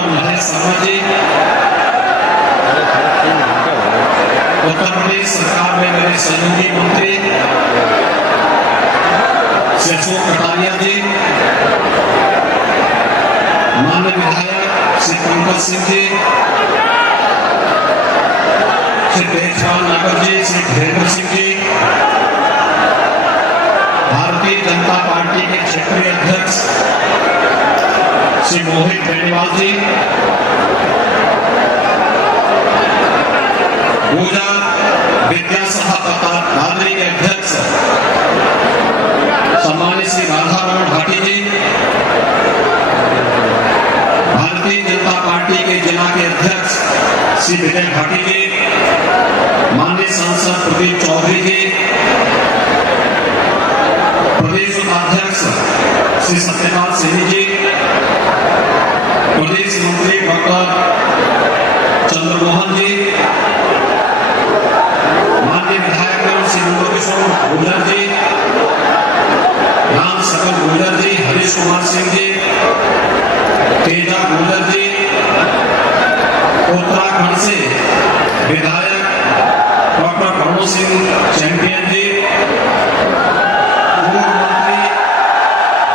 Doctor Mahesh Sharma ji, Uttar Pradesh सरकार में मेरे सहयोगी मंत्री श्री अशोक कटारिया जी, माननीय विधायक श्री पंकज सिंह जी, श्री तेजपाल नागर जी, श्री धीरेन्द्र सिंह जी, भारतीय जनता पार्टी के क्षेत्रीय अध्यक्ष श्री मोहित बेनीवाल जी, गुजरात विद्या सभा दादरी के अध्यक्ष सम्मानित श्री राधारमण भाटी जी, भारतीय जनता पार्टी के जिला के अध्यक्ष श्री विजय भाटी जी, माननीय सांसद प्रदीप चौधरी जी, प्रदेश उपाध्यक्ष श्री सत्यपाल सिंह जी, प्रदेश मंत्री डॉक्टर चंद्रमोहन जी, माननीय विधायक श्री नंदकिशोर गुर्जर जी, राम सकल गुर्जर जी, हरीश कुमार सिंह जी, तेजा गुर्जर जी, उत्तराखंड से विधायक डॉक्टर करुण सिंह चैंपियन जी, पूर्व मंत्री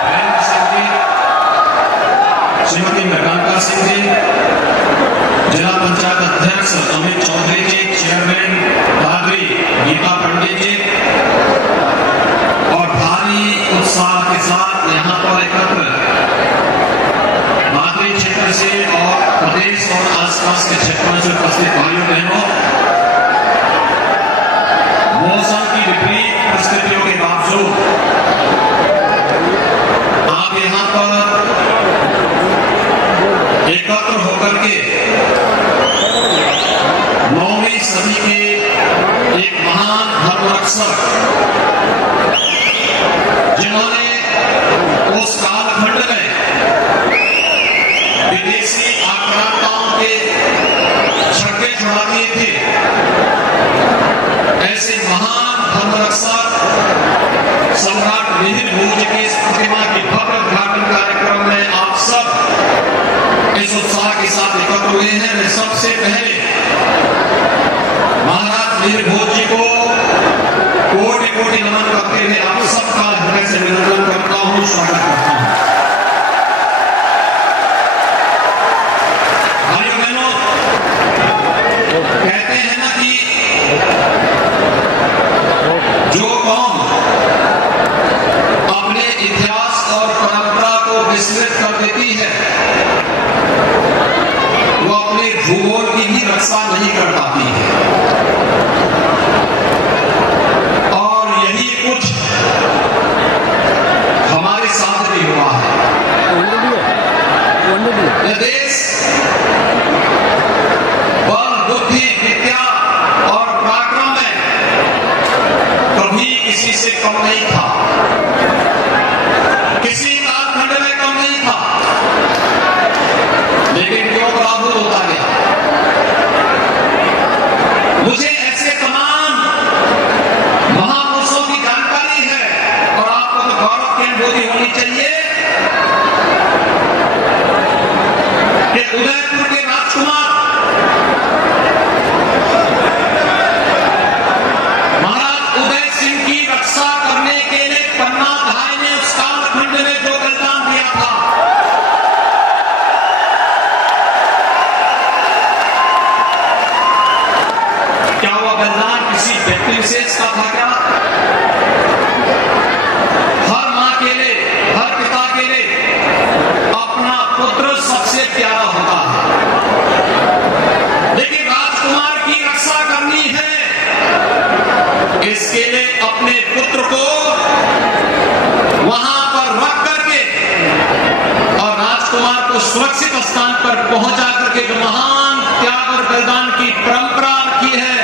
वीरेंद्र सिंह जी, श्रीमती मृगांका सिंह जी, जिला पंचायत अध्यक्ष अमित चौधरी जी, चेयरमैन दादरी गीता पंडित जी, और भारी उत्साह के साथ यहाँ पर एकत्र दादरी क्षेत्र से और प्रदेश और आसपास के क्षेत्रों से उपस्थित भाइयों बहनों, मौसम की विपरीत परिस्थितियों के बावजूद आप यहाँ पर एकत्र होकर के 9वीं सदी के एक महान धर्मरक्षक, जिन्होंने उस कालखंड में विदेशी आक्रांताओं के छक्के छुड़ा दिए थे, ऐसे महान धर्मरक्षक सम्राट मिहिर भोज की इस प्रतिमा की भव्य उद्घाटन कार्यक्रम में आप सब इस उत्साह के साथ एकत्र हुए हैं। मैं सबसे पहले महाराज मिहिर भोज जी को कोटि कोटि नमन करते हुए आप सबका हृदय से अभिनंदन करता हूं, स्वागत करता हूं। भाइयों बहनों, कहते हैं ना कि जो कौम अपने इतिहास और परंपरा को विस्मृत कर देती है वो अपने भूगोल की भी रक्षा नहीं कर पाती है, और यही कुछ हमारे साथ भी हुआ है। यह देश बल, बुद्धि, विद्या और पराक्रम में कभी किसी से कम नहीं था, किसी कालखंड में कम नहीं था, लेकिन क्यों पराभूत होता गया। मुझे ऐसे तमाम महापुरुषों की जानकारी है और आपको तो गौरव की अनुभूति होनी चाहिए कि उदयपुर के राजकुमार महाराज उदय सिंह की रक्षा करने के लिए पन्ना भाई ने उस कालखंड में जो बलिदान दिया था, क्या वह बलिदान किसी व्यक्ति विशेष का था क्या? हर मां के लिए, हर पिता के लिए अपना पुत्र सबसे प्यारा होता है, लेकिन राजकुमार की रक्षा करनी है, इसके लिए अपने पुत्र को वहां पर रख करके और राजकुमार को सुरक्षित स्थान पर पहुंचा करके जो महान त्याग और बलिदान की परंपरा की है,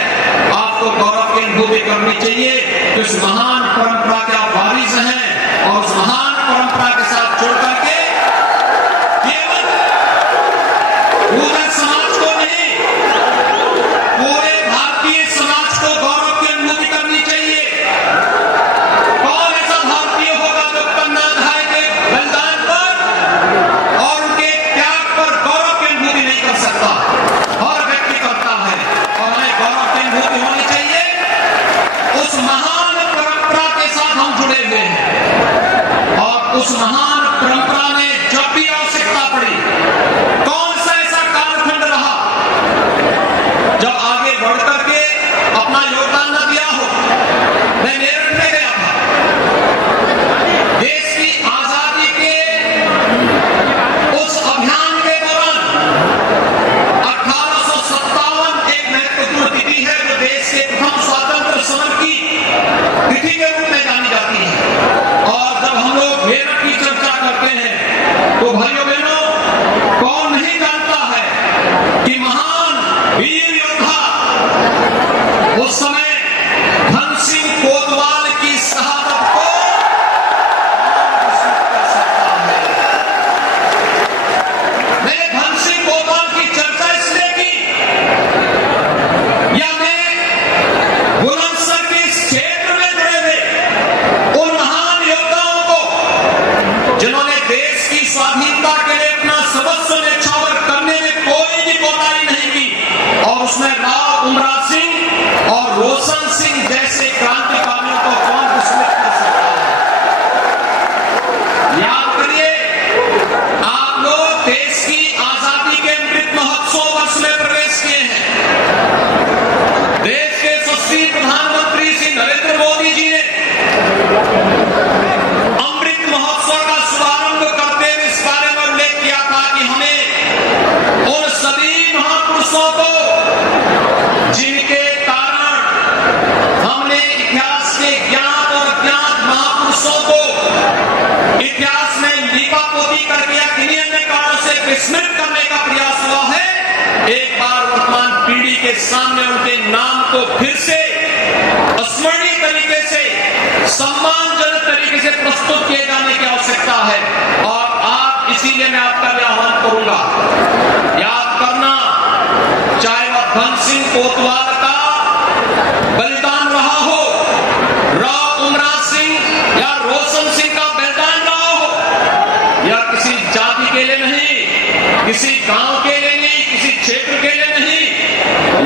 आपको गौरव की अनुभूति करनी चाहिए कि उस महान परंपरा के आप वारिस हैं, और उस महान परंपरा के साथ जुड़ करके केवल पूरे समाज को नहीं, पूरे भारतीय समाज को गौरव की अनुभूति करनी चाहिए। कौन ऐसा भारतीय होगा जो पन्ना भाई के बलिदान पर और उनके त्याग पर गौरव की उसमें राव उमरा सिंह और रोशन सिंह जैसे क्रांतिकारियों को कौन विस्मृत कर सकता है। याद करिए, आप लोग देश की आजादी के अमृत महोत्सव वर्ष में प्रवेश किए हैं। देश के यशस्वी प्रधानमंत्री श्री नरेंद्र मोदी जी ने अमृत महोत्सव का शुभारंभ करते हुए इस बारे में उल्लेख किया था कि हमें उन सभी महापुरुषों को जिनके कारण हमने इतिहास के ज्ञात और अज्ञात महापुरुषों को इतिहास में लीपापोती करके या किन्हीं अन्य कारणों से विस्मृत करने का प्रयास हुआ है, एक बार वर्तमान पीढ़ी के सामने उनके नाम को फिर से स्मरणीय तरीके से, सम्मानजनक तरीके से प्रस्तुत किए जाने की आवश्यकता है। और आप, इसीलिए मैं आपका आह्वान करूंगा, याद करना, चाहे वह धन सिंह कोतवाल का बलिदान रहा हो, राव उमरा सिंह या रोशन सिंह का बलिदान रहा हो, या किसी जाति के लिए नहीं, किसी गांव के लिए नहीं, किसी क्षेत्र के लिए नहीं,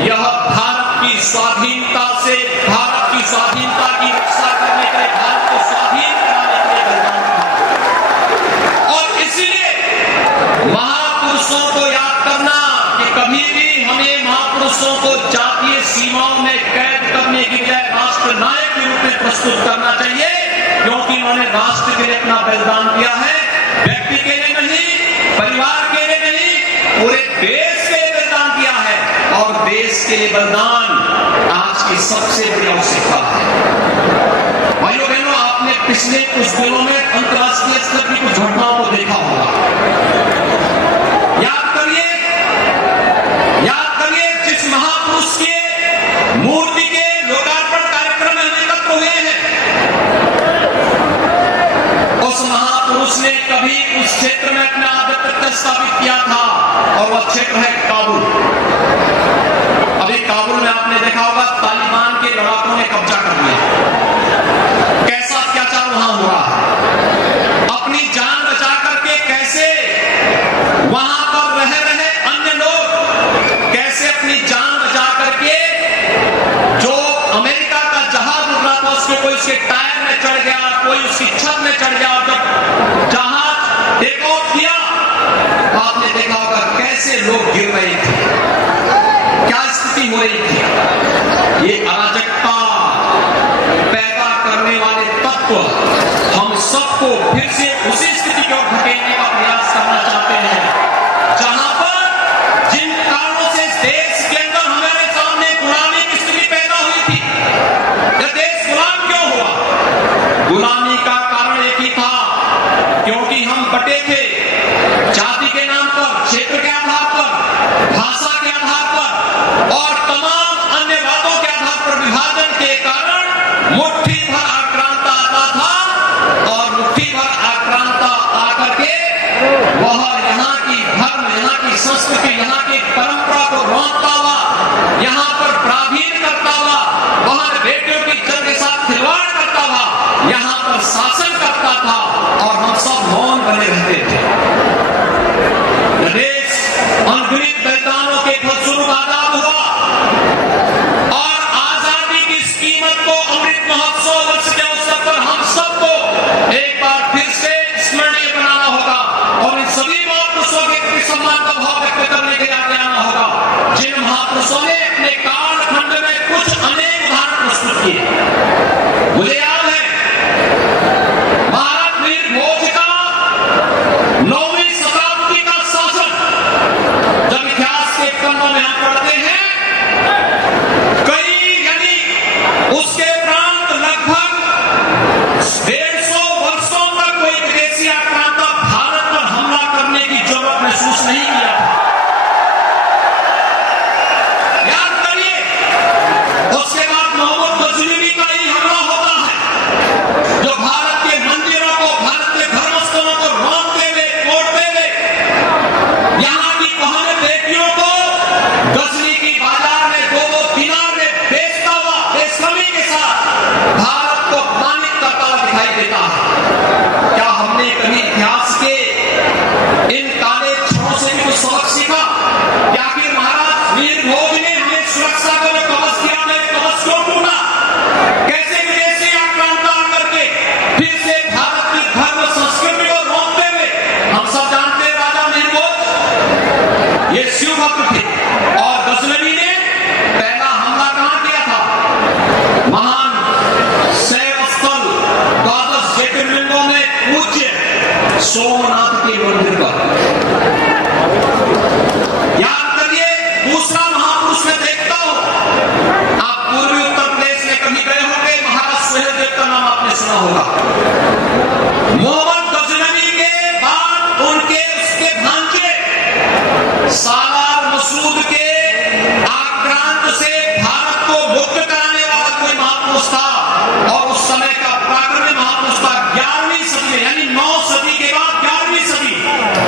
यह भारत की स्वाधीनता से, भारत की स्वाधीनता की रक्षा करने के लिए, भारत को स्वाधीन कराने के लिए बलिदान था। और इसलिए महापुरुषों को याद करना कि कभी भी हमें महापुरुषों को जातीय सीमाओं में कैद करने की बजाय राष्ट्र नायक के रूप में प्रस्तुत करना चाहिए, क्योंकि उन्होंने राष्ट्र के लिए अपना बलिदान दिया है, व्यक्ति के लिए नहीं, परिवार के लिए नहीं, पूरे देश के लिए बलिदान दिया है। और देश के लिए बलिदान आज की सबसे बड़ी आवश्यकता है। भाइयों बहनों, आपने पिछले कुछ दिनों में अंतर्राष्ट्रीय स्तर की कुछ घटनाओं को देखा होगा। याद करिए जिस महापुरुष के मूर्ति के लोकार्पण कार्यक्रम में हम एकत्र हुए हैं, उस महापुरुष ने कभी उस क्षेत्र में अपना आधिपत्य स्थापित किया था, और वह क्षेत्र है काबुल। अभी काबुल में आपने देखा होगा, तालिबान के लड़ाकों ने कब्जा कर लिया। कैसा अत्याचार वहां हो रहा है, अपनी जान बचा करके कैसे वहां पर रह रहे अन्य लोग कैसे अपनी जान बचा करके, जो अमेरिका का जहाज उड़ रहा था उसके कोई उसके टायर में चढ़ गया, कोई उसकी छत में चढ़ गया, और जब जहाज टेक ऑफ किया आपने देखा होगा कैसे लोग गिर रहे थे, क्या स्थिति हो रही थी। ये अराजकता पैदा करने वाले तत्व हम सबको फिर से उसी स्थिति की ओर धकेलने का प्रयास करना चाहते हैं, जहां पर जिन कारणों से देश के अंदर हमारे सामने गुलामी की स्थिति पैदा हुई थी। यह देश गुलाम क्यों हुआ? गुलामी का कारण एक ही था, क्योंकि हम बटे थे, जाति के नाम पर, क्षेत्र के आधार पर, भाषा के आधार पर और तमाम अन्य बातों के आधार पर विभाजन के कारण मुट्ठी भर आक्रांता आता था, और मुट्ठी भर आक्रांता आकर वक्त थे। और गजनवी ने पहला हमला कहां किया था? महान शैव स्थल द्वादश ज्योतिर्लिंगों में पूज्य सोमनाथ के मंदिर पर। याद करिए, दूसरा महापुरुष में देखता हूं, आप पूर्वी उत्तर प्रदेश में कभी गए होंगे, महाराज सुहेलदेव का नाम आपने सुना होगा। मोहम्मद गजनवी के बाद उनके उसके भांजे सालार मसूद के आक्रांत से भारत को मुक्त कराने वाला कोई महापुरुष था। और उस समय का प्राकृतिक महापुरुष था 11वीं सदी में, यानी 9 सदी के बाद 11वीं सदी,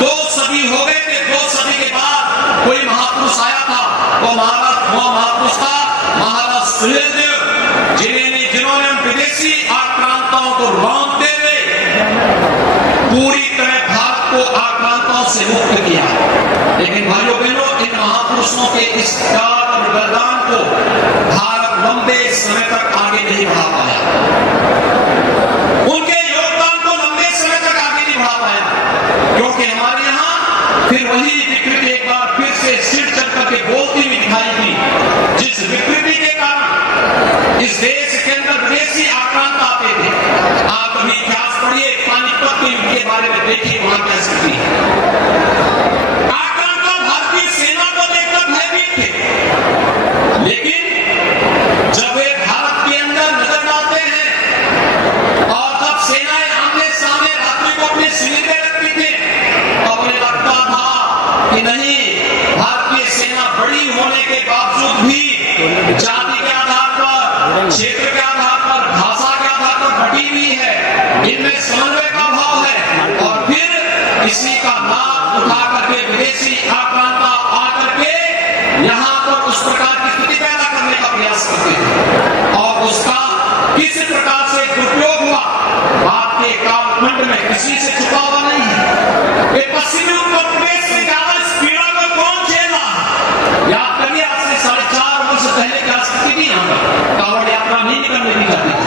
2 सदी हो गए थे। 2 सदी के बाद कोई महापुरुष आया था, वो महापुरुष था महाराज सुहेलदेव, जिन्होंने विदेशी आक्रांताओं को रोकते हुए पूरी तरह भारत को आक्रांताओं से मुक्त किया। लेकिन भाइयों बहनों, इन महापुरुषों के इस त्याग और बलिदान को भारत लंबे समय तक आगे नहीं बढ़ा पाया। उनके योगदान को लंबे समय तक आगे नहीं बढ़ा पाया, क्योंकि हमारे यहाँ फिर वही विकृति एक बार फिर से सिर चढ़ करके बोलती हुई दिखाई दी, जिस विकृति के कारण इस देश के अंदर विदेशी आक्रांत आते थे। आप अभी इतिहास पढ़िए, पानीपत के युद्ध के बारे में देखिए, वहां क्या स्थिति है। आक्रांत भारतीय सेना को देखकर भयभीत थे, लेकिन जब वे भारत के अंदर नजर डालते हैं और जब सेनाएं आमने सामने रात्रि को अपने शिविर रखती थी, तो उन्हें लगता था कि नहीं, भारतीय सेना बड़ी होने के बावजूद भी जाति के आधार पर, क्षेत्र के आधार पर, भाषा के आधार पर बटी हुई है, इनमें समन्वय का अभाव है। और फिर इसी का लाभ उठा करके विदेशी आक्रांता आकर के यहाँ पर उस प्रकार की स्थिति पैदा करने का प्रयास करते हैं। और उसका किस प्रकार से दुरुपयोग हुआ, बात के कालखंड में किसी से छुपा हुआ नहीं है। ये पश्चिमी उत्तर प्रदेश से ज्यादा इस पीड़ा को कौन झेला है? याद करिए, आज से 4.5 वर्ष पहले क्या स्थिति थी, यहाँ पर कांवड़ यात्रा नहीं निकलने दी जाती थी।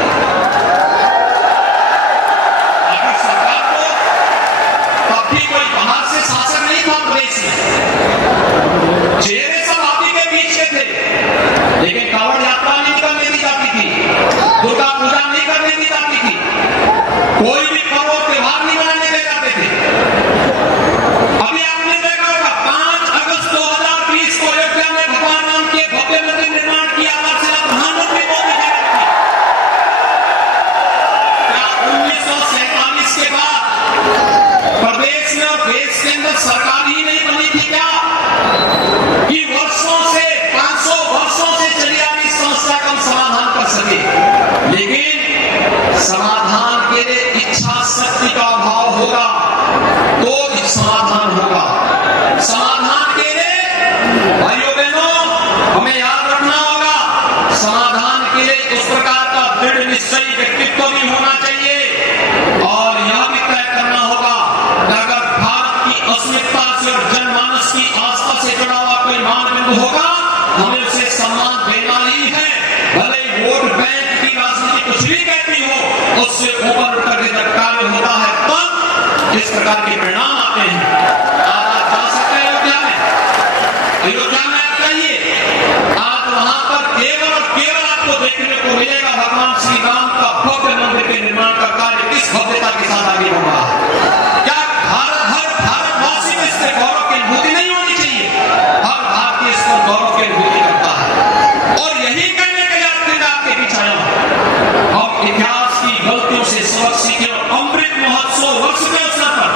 अगर सरकार को तब भी कोई बाहर से शासन नहीं था प्रदेश में, चेहरे सब आप ही के बीच के थे, लेकिन कांवड़ यात्रा नहीं निकलने दी जाती थी, दुर्गा पूजा नहीं करने दी जाती थी, कोई भी पर्व त्योहार नहीं मनाने दे जाते थे। अभी आपने देखा होगा 5 अगस्त 2020 को अयोध्या में भगवान राम के भव्य मंदिर निर्माण की आधारशिला प्रधानमंत्री मोदी जी ने रखी। क्या 1947 के बाद प्रदेश में और देश के अंदर सरकार ही नहीं बनी थी क्या, कि वर्षों से 500 वर्षों से चली आ रही समस्या का समाधान कर सके? लेकिन समाधान के लिए इच्छा शक्ति का अभाव होगा तो समाधान होगा। समाधान के लिए भाइयों बहनों हमें याद रखना होगा, समाधान के लिए उस प्रकार का दृढ़ निश्चयी व्यक्तित्व भी होना चाहिए। और यह भी तय करना होगा कि अगर भारत की अस्मिता से और जनमानस की आस्था से जुड़ा हुआ कोई मानदंड होगा, हमें उसे सम्मान देना ही है। भले वोट बैंक की राजनीति कुछ भी कहती हो, उससे ऊपर उठ करके जब कार्य होता है तब इस प्रकार के परिणाम आते हैं। आप जा सकते हैं अयोध्या में, अयोध्या में आप जाइए, आप वहां पर केवल और केवल आपको देखने को मिलेगा भगवान श्री राम का भव्य मंदिर के निर्माण का कार्य किस भव्यता के साथ आगे बढ़ रहा है। क्या हर भारतवासी में इससे गौरव की अनुभूति नहीं होनी चाहिए? हर भारतीय इसको गौरव की अनुभूति करता है। और यही करने के लिए आपके बीच आया हूं। और इतिहास की गलतियों से सबक सीखे और अमृत महोत्सव वर्ष के अवसर पर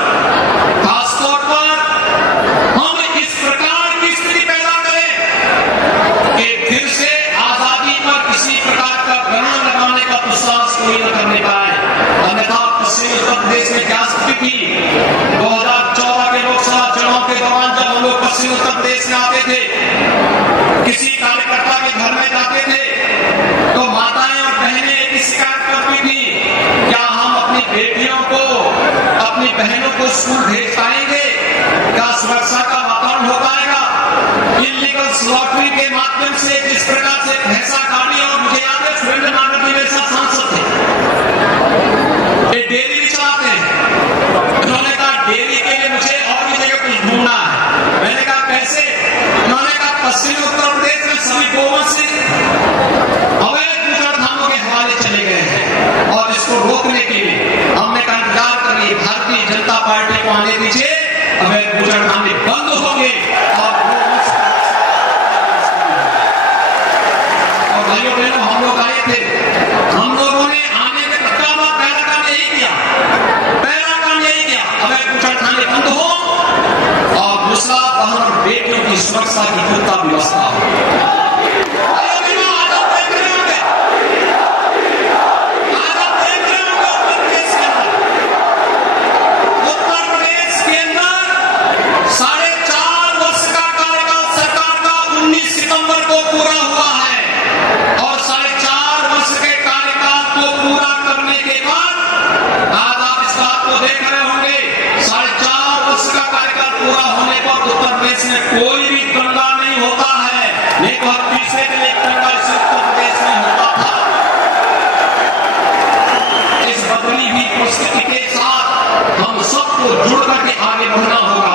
खासतौर पर हम इस प्रकार की स्थिति पैदा करें कि फिर से आजादी पर किसी प्रकार का ग्रहण लगाने का दुस्साहस कोई न करने पाए। अन्यथा पश्चिमी उत्तर प्रदेश में क्या स्थिति थी 2014 के लोकसभा चुनाव के दौरान, जब हम लोग पश्चिम उत्तर प्रदेश में आते थे, किसी कार्यकर्ता के घर में जाते थे तो माताएं और बहनें एक शिकायत करती थी, क्या हम अपनी बेटियों को, अपनी बहनों को स्कूल भेज पाएंगे? क्या सुरक्षा का वातावरण हो पाएगा? इलीगल स्लॉटरी के माध्यम से जिस प्रकार से भैंसा गाड़ी, और मुझे याद है सुरेंद्र नागर जी मेरे साथ सांसद थे, ये डेयरी भी चलाते हैं। उन्होंने कहा डेयरी के लिए मुझे और भी जगह कुछ ढूंढना है। मैंने कहा कैसे? सुरक्षा की पुख्ता व्यवस्था हो। कोई भी दंगा नहीं होता है, नहीं तो हर तीसरे दिन एक दंगा इस उत्तर प्रदेश में होता था। इस बदली हुई परिस्थिति के साथ हम सबको जुड़ करके आगे बढ़ना होगा।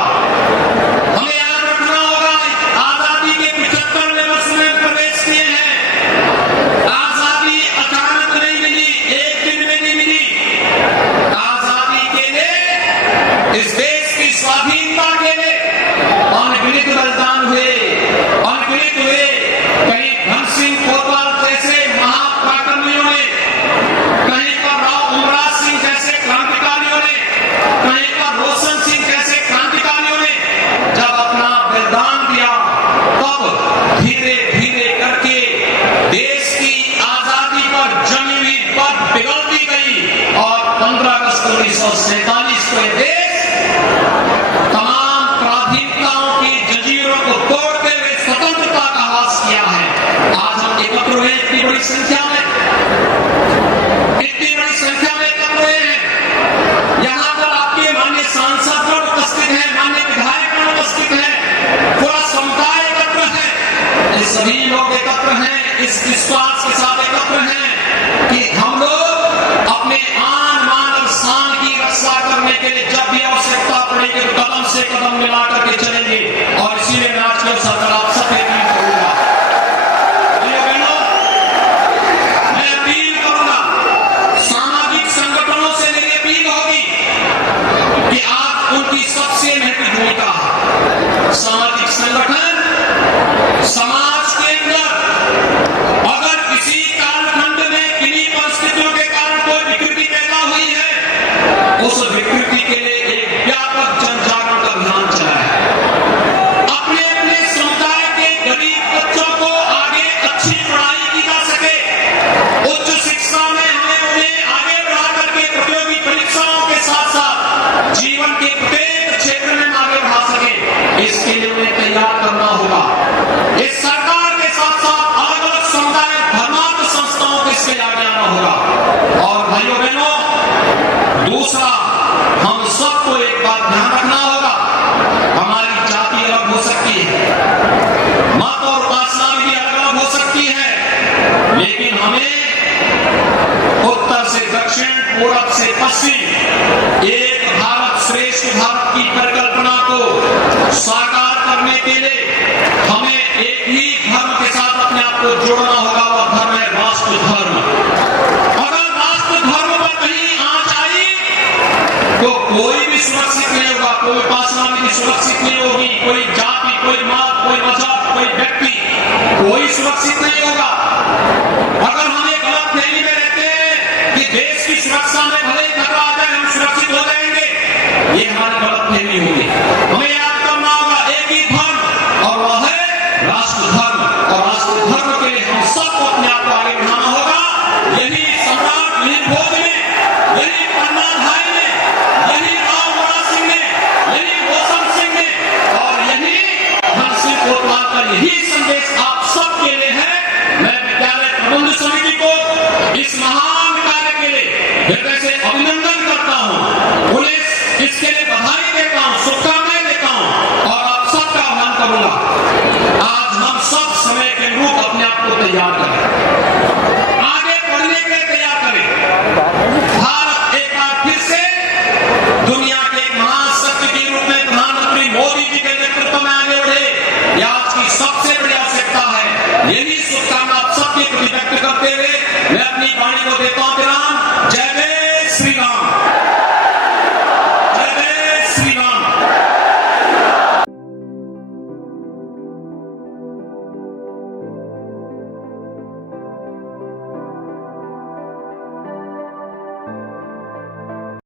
हमें याद रखना होगा, आजादी के 75वें वर्ष में प्रवेश किए हैं। आजादी अचानक नहीं मिली, एक दिन में नहीं मिली। आजादी के लिए, इस देश की स्वाधीनता के लिए अनगिनत बलिदान हुए, अनगिनत हुए। कहीं धन सिंह कोतवाल जैसे महापराक्रमियों ने, कहीं पर राव उमराव सिंह जैसे क्रांतिकारियों ने, कहीं पर रोशन सिंह जैसे क्रांतिकारियों ने जब अपना बलिदान दिया, तब धीरे धीरे करके देश की आजादी पर जमी हुई बात पिघलती गई और 15 अगस्त 1947 को यह देश इतनी बड़ी संख्या में एकत्र हुए हैं। यहाँ पर आपके माननीय सांसदगण उपस्थित हैं, माननीय विधायकगण उपस्थित हैं, पूरा समुदाय एकत्र है। ये सभी लोग एकत्र हैं, इस विश्वास के साथ एकत्र हैं कि हम लोग अपने आन मान और शान की रक्षा करने के लिए जब भी आवश्यकता पड़ेगी तो कदम से कदम मिला करके चलेंगे। और इसीलिए मैं आज के अवसर पर आप सबसे अपील करूंगा, उनकी सबसे महत्वपूर्ण भूमिका है। सामाजिक संगठन समाज के अंदर अगर किसी कालखंड में किन्हीं परिस्थितियों के कारण कोई विकृति पैदा हुई है, उस विकृति के लिए एक व्यापक जन जागरण का अभियान चलाए। अपने अपने समुदाय के गरीब बच्चों को आगे अच्छी पढ़ाई की जा सके, उच्च शिक्षा में हमें उन्हें आगे बढ़ा करके प्रतियोगी परीक्षाओं के साथ साथ जीवन के प्रत्येक क्षेत्र में आगे बढ़ा सके, इसके लिए उन्हें तैयार करना होगा। इस सरकार के साथ साथ अलग अलग समुदाय धर्मांध संस्थाओं को इसके आगे आना होगा। और भाइयों बहनों, दूसरा, हम सबको एक बात ध्यान रखना होगा, हमारी जाति अलग हो सकती है, मत और उपासना भी अलग अलग हो सकती है, लेकिन हमें उत्तर से दक्षिण, पूरब से पश्चिम एक भारत श्रेष्ठ भारत की परिकल्पना को साकार करने के लिए हमें एक ही धर्म के साथ अपने आप को जोड़ना होगा। वह धर्म है राष्ट्र धर्म। अगर राष्ट्र धर्म पर कहीं आंच आई तो कोई भी सुरक्षित नहीं होगा, कोई उपासना भी सुरक्षित नहीं होगी, कोई जाति, कोई मत, कोई मजहब, कोई व्यक्ति, कोई सुरक्षित नहीं होगा। अगर हम एक गलत फहमी में रहते हैं कि देश की सुरक्षा में भले ही खतरा आ जाए हम सुरक्षित हो जाएंगे, ये हमारी गलत फहमी होगी। हमें याद करना होगा एक ही धर्म, और वह है राष्ट्र धर्म। और राष्ट्र धर्म के लिए हम सबको अपने आप को आगे बढ़ाना होगा। यही सम्राट भोज ने, यही पन्ना भाई ने, यही राव उमराव सिंह ने, यही रोशन सिंह ने और यही धन सिंह कोतवाल का यही संदेश आप सबके लिए है। मैं विद्यालय प्रबंध समिति को इस महान कार्य के लिए हृदय से अभिनंदन करता हूँ, उन्हें इसके लिए बधाई देता हूँ, शुभकामनाएं देता हूँ और आप सबका आह्वान करूंगा, आज हम सब समय के अनुरूप अपने आप को तैयार करें।